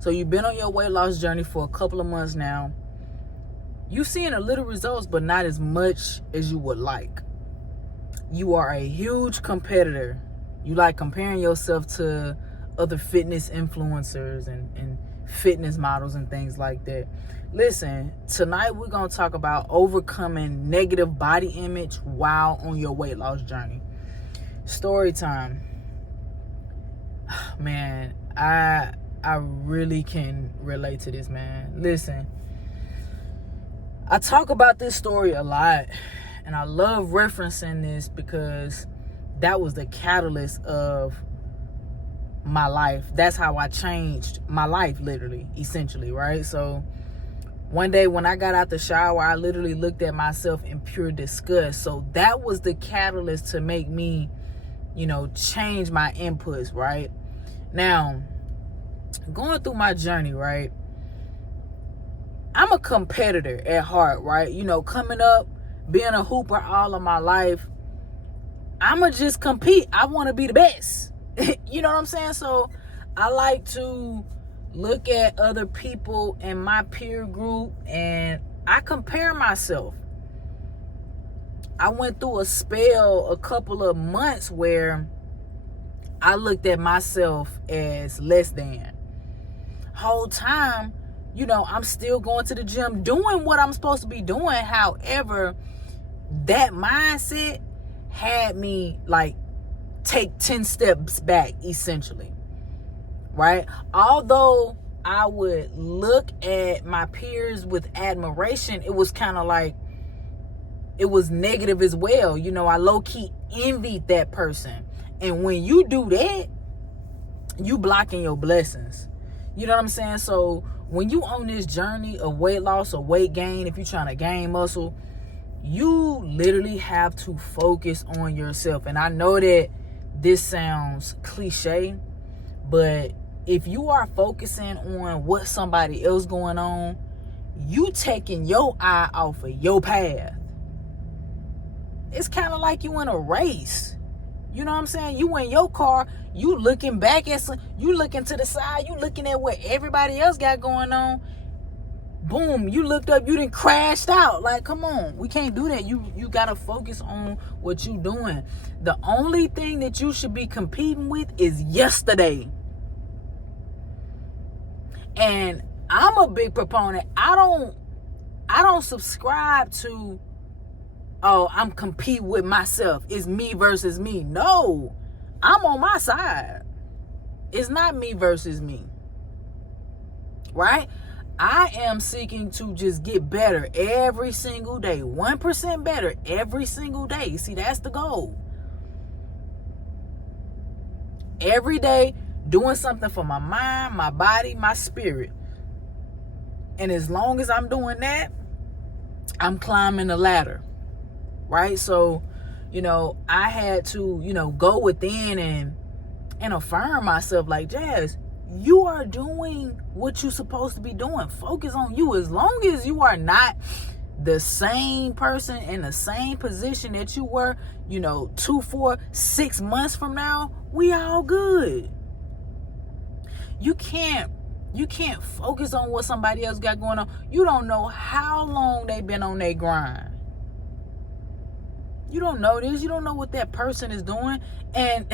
So you've been on your weight loss journey for a couple of months now. You're seeing a little results, but not as much as you would like. You are a huge competitor. You like comparing yourself to other fitness influencers and fitness models and things like that. Listen, tonight we're going to talk about overcoming negative body image while on your weight loss journey. Story time. Man, I really can relate to this, man. Listen, I talk about this story a lot, and I love referencing this because that was the catalyst of my life. That's how I changed my life, literally, essentially, right? So one day when I got out the shower, I literally looked at myself in pure disgust. So that was the catalyst to make me, change my inputs, right? Now, going through my journey, right? I'm a competitor at heart, right? Coming up, being a hooper all of my life, I'ma just compete. I want to be the best. You know what I'm saying? So I like to look at other people in my peer group and I compare myself. I went through a spell a couple of months where I looked at myself as less than. Whole time, I'm still going to the gym, doing what I'm supposed to be doing. However, that mindset had me take 10 steps back, essentially, right? Although I would look at my peers with admiration, it was kind of like, it was negative as well. I low-key envied that person. And when you do that, you blocking your blessings. You know what I'm saying? So when you on this journey of weight loss or weight gain, if you're trying to gain muscle, you literally have to focus on yourself. And I know that this sounds cliche, but if you are focusing on what somebody else going on, you taking your eye off of your path. It's kind of like you in a race. You know what I'm saying? You in your car, you looking back you looking to the side, you looking at what everybody else got going on. Boom, you looked up, you done crashed out. Like, come on, we can't do that. You gotta focus on what you doing. The only thing that you should be competing with is yesterday. And I'm a big proponent. I don't subscribe to, I'm competing with myself. It's me versus me. No, I'm on my side. It's not me versus me. Right? I am seeking to just get better every single day. 1% better every single day. See, that's the goal. Every day, doing something for my mind, my body, my spirit. And as long as I'm doing that, I'm climbing the ladder. Right? So, I had to, go within and affirm myself like, Jazz, you are doing what you're supposed to be doing. Focus on you. As long as you are not the same person in the same position that you were, 2, 4, 6 months from now, we all good. You can't focus on what somebody else got going on. You don't know how long they've been on their grind. You don't know this. You don't know what that person is doing. And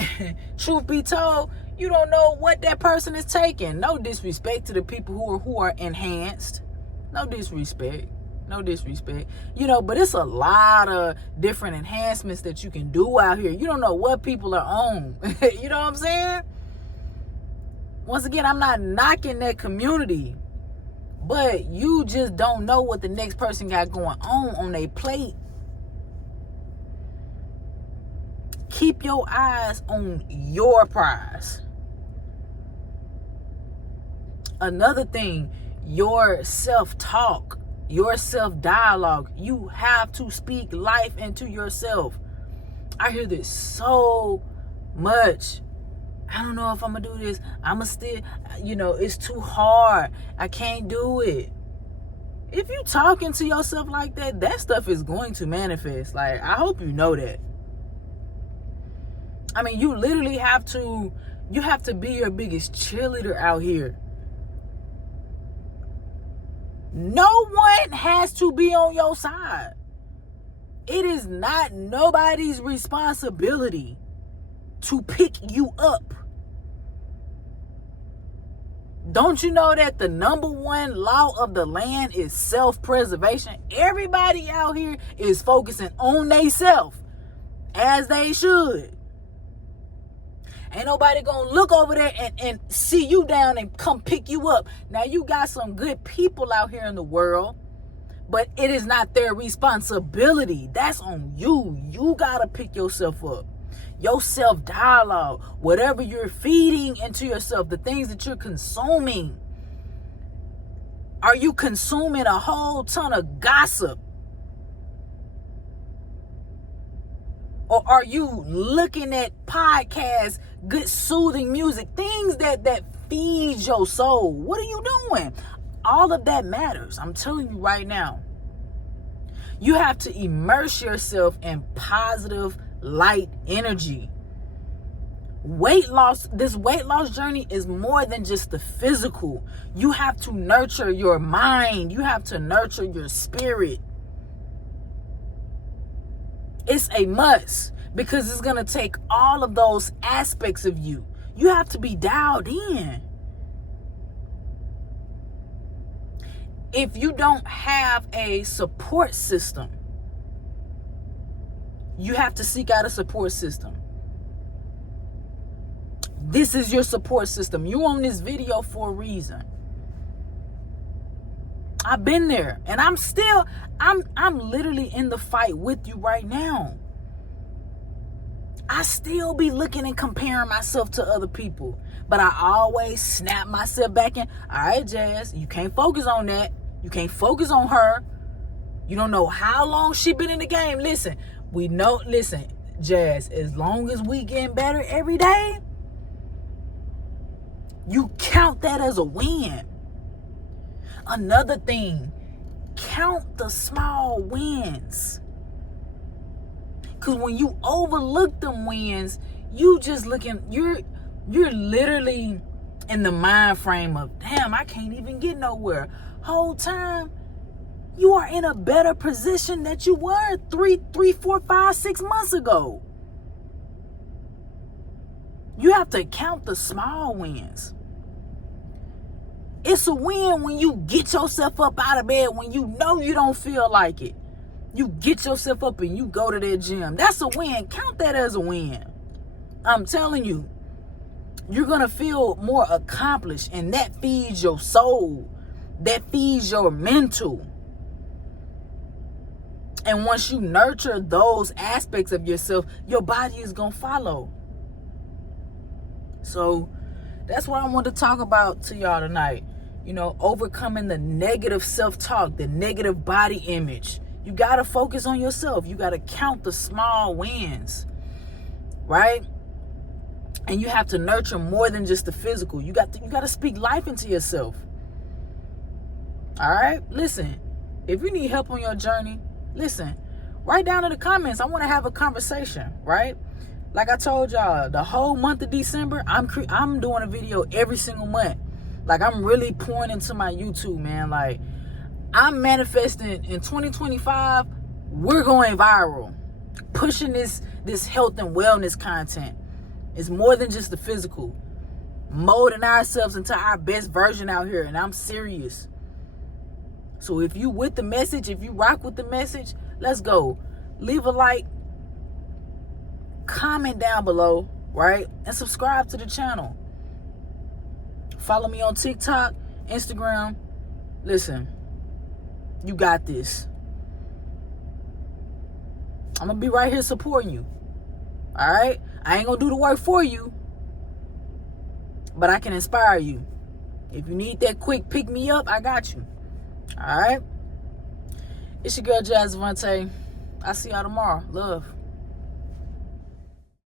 truth be told, you don't know what that person is taking. No disrespect to the people who are enhanced. No disrespect. But it's a lot of different enhancements that you can do out here. You don't know what people are on. You know what I'm saying? Once again, I'm not knocking that community. But you just don't know what the next person got going on their plate. Keep your eyes on your prize. Another thing, your self-talk, your self-dialogue. You have to speak life into yourself. I hear this so much. I don't know if I'm going to do this. I'm going to still, it's too hard. I can't do it. If you talking to yourself like that, that stuff is going to manifest. Like, I hope you know that. I mean, you literally have to be your biggest cheerleader out here. No one has to be on your side. It is not nobody's responsibility to pick you up. Don't you know that the number one law of the land is self-preservation? Everybody out here is focusing on themselves, as they should. Ain't nobody gonna look over there and see you down and come pick you up. Now, you got some good people out here in the world, but it is not their responsibility. That's on you. You gotta pick yourself up. Your self-dialogue, whatever you're feeding into yourself, the things that you're consuming. Are you consuming a whole ton of gossip? Or are you looking at podcasts, good soothing music, things that feed your soul? What are you doing? All of that matters. I'm telling you right now. You have to immerse yourself in positive light energy. This weight loss journey is more than just the physical. You have to nurture your mind. You have to nurture your spirit. It's a must, because it's going to take all of those aspects of you. You have to be dialed in. If you don't have a support system, you have to seek out a support system. This is your support system. You on this video for a reason. I've been there, and I'm literally in the fight with you right now. I still be looking and comparing myself to other people, but I always snap myself back in. All right, Jazz, you can't focus on that. You can't focus on her. You don't know how long she been in the game. Listen, Jazz, as long as we getting better every day, you count that as a win. Another thing, count the small wins. Because when you overlook them wins, you're literally in the mind frame of, damn, I can't even get nowhere. Whole time, you are in a better position that you were 3, 4, 5, 6 months ago. You have to count the small wins. It's a win when you get yourself up out of bed when you know you don't feel like it. You get yourself up and you go to that gym. That's a win. Count that as a win. I'm telling you, you're going to feel more accomplished, and that feeds your soul. That feeds your mental. And once you nurture those aspects of yourself, your body is going to follow. So that's what I want to talk about to y'all tonight. You know, overcoming the negative self-talk, the negative body image. You got to focus on yourself. You got to count the small wins, right? And you have to nurture more than just the physical. You got to speak life into yourself. All right? Listen, if you need help on your journey, listen, write down in the comments. I want to have a conversation, right? Like I told y'all, the whole month of December, I'm doing a video every single month. Like, I'm really pouring into my YouTube, man. Like, I'm manifesting in 2025, we're going viral. Pushing this health and wellness content. It's more than just the physical. Molding ourselves into our best version out here, and I'm serious. So if you with the message, if you rock with the message, let's go. Leave a like, comment down below, right? And subscribe to the channel. Follow me on TikTok, Instagram. Listen, you got this. I'm going to be right here supporting you. All right? I ain't going to do the work for you, but I can inspire you. If you need that quick pick me up, I got you. All right? It's your girl, Avantí. I'll see y'all tomorrow. Love.